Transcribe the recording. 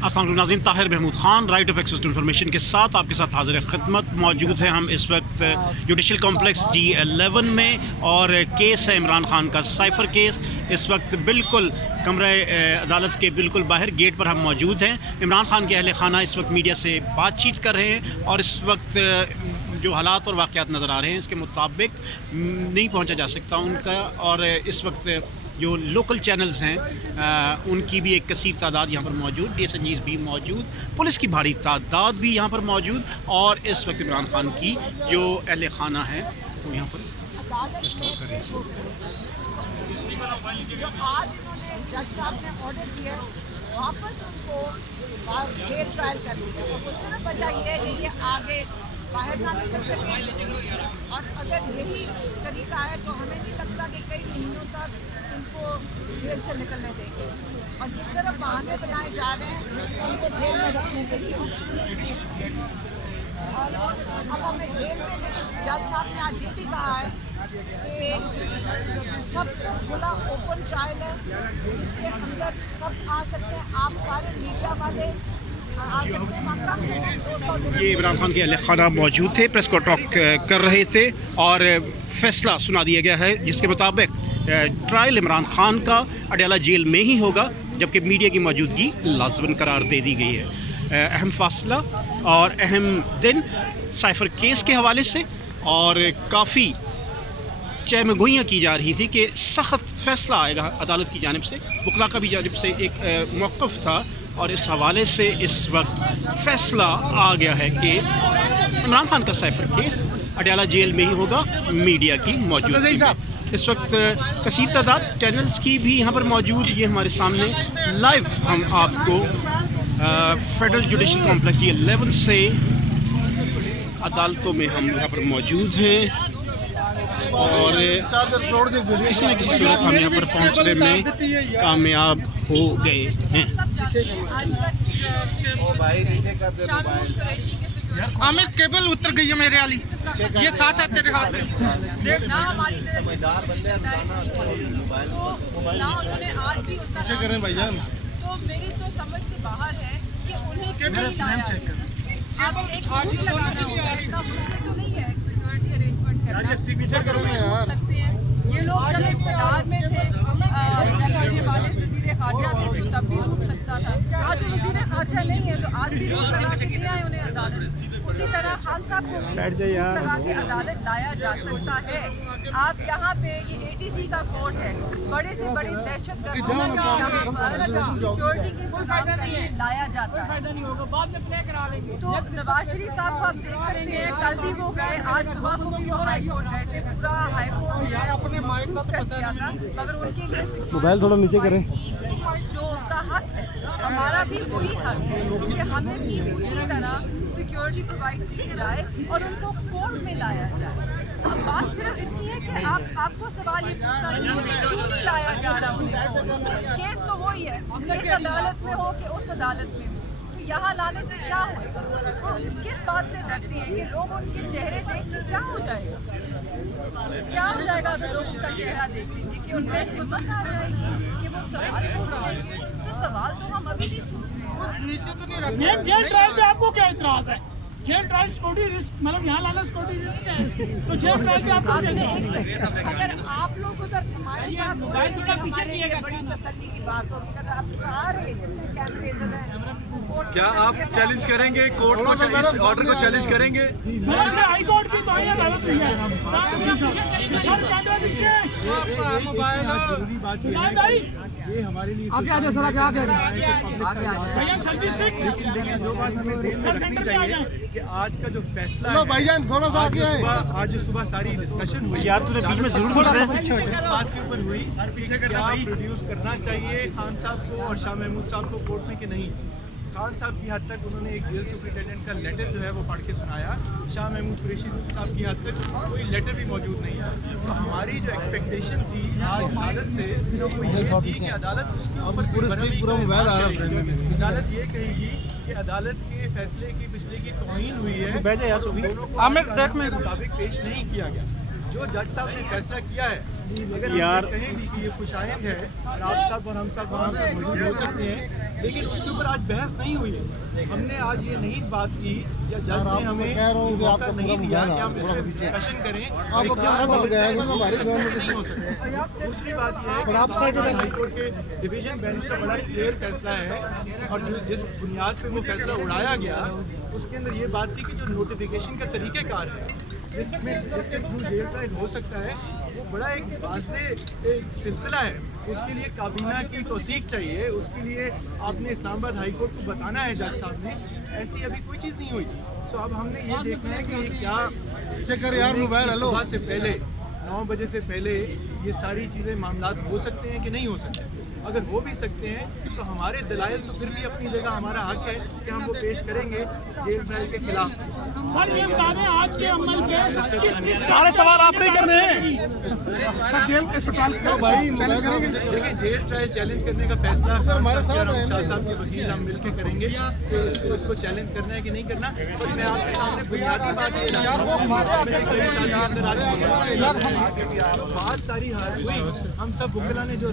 अस्सलाम वालेकुम नाज़रीन, Tahir Mahmood Khan right of access to information के साथ आपके साथ हाज़िर खिदमत मौजूद हैं। हम इस वक्त जुडिशल कॉम्प्लेक्स G11 में और केस है इमरान खान का साइफ़र केस। इस वक्त बिल्कुल कमरे अदालत के बिल्कुल बाहर गेट पर हम मौजूद हैं। इमरान खान के अहल खाना इस वक्त मीडिया से बातचीत कर रहे हैं और इस वक्त जो हालात और वाक़यात नज़र आ रहे हैं इसके मुताबिक नहीं पहुँचा जा सकता उनका। और इस वक्त जो लोकल चैनल्स हैं उनकी भी एक कसीर तादाद यहाँ पर मौजूद, DSNGs भी मौजूद, पुलिस की भारी तादाद भी यहाँ पर मौजूद और इस वक्त इमरान खान की जो अहल खाना है वो यहाँ पर जो आज उन्होंने जज साहब ने ऑर्डर किया वापस उसको जेल ट्रायल कर दीजिए। तो सिर्फ वजह यह है कि ये आगे बाहर ना निकल सके और अगर यही तरीका है तो हमें नहीं लगता कि कई महीनों तक इनको जेल से निकलने देंगे। और ये सिर्फ बहाने बनाए जा रहे हैं उनको जेल में रखने के लिए। और अब हमें जेल में, लेकिन जज साहब ने आज ये भी कहा है कि सबको खुला ओपन ट्रायल है, इसके अंदर सब आ सकते हैं, आप सारे मीडिया वाले आ सकते हैं। कम से कम 200 ये इमरान खान के अहल खाना मौजूद थे, प्रेस को टॉक कर रहे थे और फैसला सुना दिया गया है जिसके मुताबिक ट्रायल इमरान खान का अडयाला जेल में ही होगा, जबकि मीडिया की मौजूदगी लाज़िमन करार दे दी गई है। अहम फासला और अहम दिन साइफ़र केस के हवाले से और काफ़ी चहमगोइयाँ की जा रही थी कि सख्त फ़ैसला आएगा अदालत की जानिब से, वकला का भी जानिब से एक मौक़िफ़ था और इस हवाले से इस वक्त फ़ैसला आ गया है कि इमरान खान का साइफ़र केस अडयाला जेल में ही होगा, मीडिया की मौजूदगी में। इस वक्त कसीर तादाद चैनल्स की भी यहाँ पर मौजूद, ये हमारे सामने लाइव हम आपको फेडरल जुडिशल कॉम्प्लेक्स G11 से अदालतों में हम यहाँ पर मौजूद हैं और किसी न किसी सूरत हम यहाँ पर पहुँचने में कामयाब हो गए हैं। आमिर केबल उतर गई है मेरे वाली, ये साथ है तेरे हाथ में। समझदार बंदे कैसे करें भाईजान? तो मेरी तो समझ से बाहर है कि उन्हें क्यों नहीं लाया। अब एक बोर्ड लगाना होगा, इतना मुश्किल तो नहीं है। एक सिक्योरिटी अरेंजमेंट करना लगते हैं। ये लोग जब इक़्तिदार में थे, ये वाले वज़ीर ख़ारजा थे, तब भी रूट लगता था। आज वज़ीर ख़ारजा नहीं है तो आज भी रूट लगा के नहीं आए उन्हें अदालत। उसी तरह खान साहब को भी लगा के अदालत लाया जा सकता है। आप यहाँ पे ये ATC का कोर्ट है, बड़े से बड़ी दहशत गर्द सिक्योरिटी की फायदा नहीं है, लाया जाता है। तो नवाज शरीफ साहब को आप देख सकते हैं, कल भी वो गए, आज सुबह को भी वो हाई कोर्ट गए थे, पूरा हाई कोर्ट कर दिया था। मगर उनके लिए मोबाइल थोड़ा नीचे करें, जो उनका हक है, हमारा भी वही हक है कि हमें भी उसी तरह सिक्योरिटी प्रोवाइड की जाए और उनको कोर्ट में लाया जाए। अब बात सिर्फ इतनी है कि आपको सवाल ये पूछना चाहिए क्यों नहीं लाया जा रहा उन्हें। केस तो वही है, इस अदालत में हो कि उस अदालत में हो, तो यहाँ लाने से क्या होगा? तो किस बात से डरती हैं कि लोग उनके चेहरे देख के क्या हो जाएगा? क्या हो जाएगा अगर लोग उनका चेहरा देख लेंगे कि उनमें हिम्मत आ जाएगी कि वो सवाल पूछ लेंगे? तो सवाल तो हम अभी भी पूछ रहे हैं। नीचे तो नहीं रखना। जेल ट्रायल पे आपको क्या इतराज है? जेल ट्रायल सिक्योरिटी रिस्क, मतलब यहाँ लाना सिक्योरिटी रिस्क है, तो जेल ट्रायल पे आपको अगर आप लोग उधर हमारे साथ पीछे लिए बड़ी तसल्ली की बात होगी। अगर आप सारे जितने कैमरेज हैं, क्या आप चैलेंज करेंगे कोर्ट को, इस ऑर्डर को चैलेंज करेंगे? हाई कोर्ट की तो अदालत नहीं है। ये हमारे लिए आगे आ जाओ सर, आगे आगे जो बात हमें रखनी चाहिए कि आज का जो फैसला है, भाईजान थोड़ा सा आगे आए। आज जो सुबह सारी डिस्कशन हुई यार तूने बीच में जरूर पूछ रहे हैं इस बात के ऊपर हुई कि क्या प्रोड्यूस करना चाहिए खान साहब को और शाह महमूद साहब को कोर्ट में कि नहीं। खान साहब की हद तक उन्होंने एक जेल सुपरिटेंडेंट का लेटर जो है वो पढ़ के सुनाया। शाह महमूद कुरैशी साहब की हद तक कोई लेटर भी मौजूद नहीं है। तो हमारी जो एक्सपेक्टेशन थी आज अदालत से वो ये थी कि अदालत उसके ऊपर अदालत ये कहेगी कि अदालत के फैसले की पिछले की तौहीन हुई है, आमिर देख मेरे मुताबिक पेश नहीं किया गया। जो जज साहब ने फैसला किया है, अगर यार। हम कहें भी कि ये खुशाइंद है और आप सब और हम सब वहाँ पे मौजूद हो सकते हैं, लेकिन उसके ऊपर आज बहस नहीं हुई है। हमने आज ये नहीं बात की या जज ने हमें मौका नहीं दिया कि हम इस पर डिस्कशन करें। नहीं हो सकता। दूसरी बात यह है कि हाई कोर्ट के डिवीजन बेंच का बड़ा क्लियर फैसला है और जो जिस बुनियाद पे वो फैसला उड़ाया गया उसके अंदर ये बात थी कि जो नोटिफिकेशन का तरीक़ेकार है जिसके थ्रू जेल ट्रायल हो सकता है, वो बड़ा एक वाज़ेह एक सिलसिला है। उसके लिए काबीना की तौसीक चाहिए, उसके लिए आपने इस्लामाबाद हाई कोर्ट को बताना है जज साहब ने। ऐसी अभी कोई चीज़ नहीं हुई। सो अब हमने ये देखना है कि क्या सुबह से पहले 9 बजे से पहले ये सारी चीज़ें मामलात हो सकते हैं कि नहीं हो सकते। अगर हो भी सकते हैं तो हमारे दलाइल तो फिर भी अपनी जगह, हमारा हक है कि हम वो पेश करेंगे जेल ट्रायल के खिलाफ। सर ये बता दें आज के अमल पे किस सारे सवाल आप नहीं करने हैं। सर जेल अस्पताल को भाई चैलेंज करेंगे। देखिए जेल ट्रायल चैलेंज करने का फैसला हमारे साथ शाह साहब के वकील हम मिलकर करेंगे कि इसको चैलेंज करना है कि नहीं करना। और मैं आपके सामने बुनियादी बात ये बात सारी हाथ हुई, हम सब वकीला ने जो